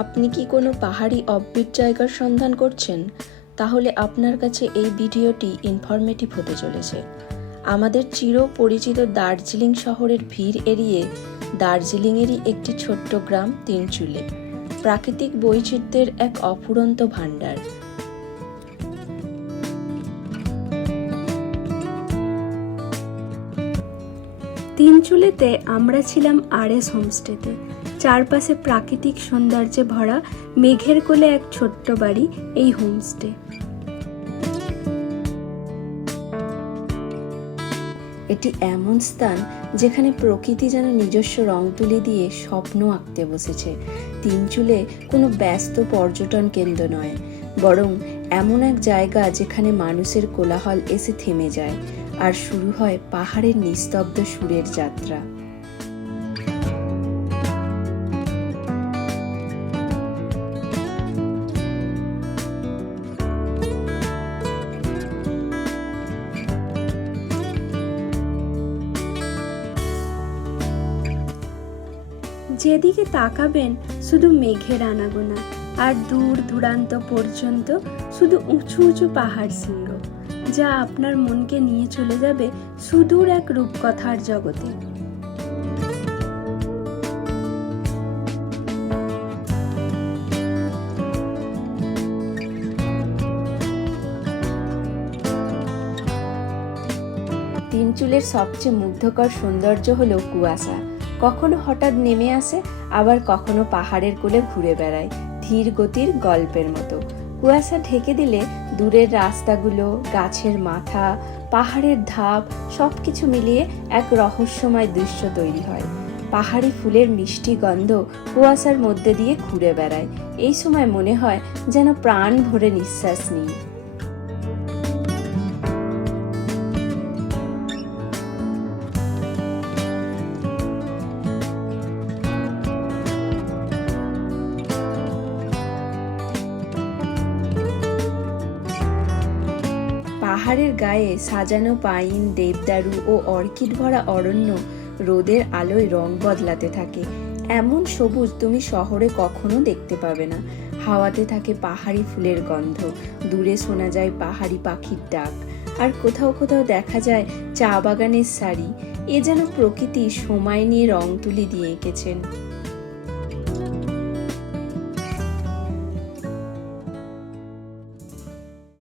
আপনি কি কোনো পাহাড়ি অফবিট জায়গার সন্ধান করছেন? তাহলে আপনার কাছে এই ভিডিওটি ইনফরমেটিভ হতে চলেছে। আমাদের চিরপরিচিত দার্জিলিং শহরের ভিড় এড়িয়ে দার্জিলিংয়েরই একটি ছোট্ট গ্রাম তিনচুলে, প্রাকৃতিক বৈচিত্র্যের এক অফুরন্ত ভাণ্ডার। তিনচুলেতে আমরা ছিলাম আরএস হোমস্টেতে। চারপাশে প্রাকৃতিক সৌন্দর্যে ভরা, মেঘের কোলে এক ছোট্ট বাড়ি এই হোমস্টে। এটি এমন স্থান যেখানে প্রকৃতি যেন নিজস্ব রং তুলি দিয়ে স্বপ্ন আঁকতে বসেছে। তিনচুলে কোনো ব্যস্ত পর্যটন কেন্দ্র নয়, বরং এমন এক জায়গা যেখানে মানুষের কোলাহল এসে থেমে যায় আর শুরু হয় পাহাড়ের নিস্তব্ধ সুরের যাত্রা। যেদিকে তাকাবেন শুধু মেঘের আনাগোনা, আর দূর দূরান্ত পর্যন্ত শুধু উঁচু উঁচু পাহাড় শৃঙ্গ, যা আপনার মনকে নিয়ে চলে যাবে সুদূর এক রূপকথার জগতে। তিনচুলের সবচেয়ে মুগ্ধকর সৌন্দর্য হলো কুয়াশা। কখনো হঠাৎ নেমে আসে, আবার কখনো পাহাড়ের কোলে ঘুরে বেড়ায় ধীর গতির গল্পের মতো। কুয়াশা ঢেকে দিলে দূরের রাস্তাগুলো, গাছের মাথা, পাহাড়ের ধাপ সবকিছু মিলিয়ে এক রহস্যময় দৃশ্য তৈরি হয়। পাহাড়ি ফুলের মিষ্টি গন্ধ কুয়াশার মধ্যে দিয়ে ঘুরে বেড়ায়। এই সময় মনে হয় যেন প্রাণ ভরে নিঃশ্বাস নিই। পাহাড়ের গায়ে সাজানো পাইন, দেবদারু ও অর্কিড ভরা অরণ্য রোদের আলোয় রং বদলাতে থাকে। এমন সবুজ তুমি শহরে কখনো দেখতে পাবে না। হাওয়াতে থাকে পাহাড়ি ফুলের গন্ধ, দূরে শোনা যায় পাহাড়ি পাখির ডাক, আর কোথাও কোথাও দেখা যায় চা বাগানের সারি। এ যেন প্রকৃতি সময় নিয়ে রং তুলি দিয়ে এঁকেছেন।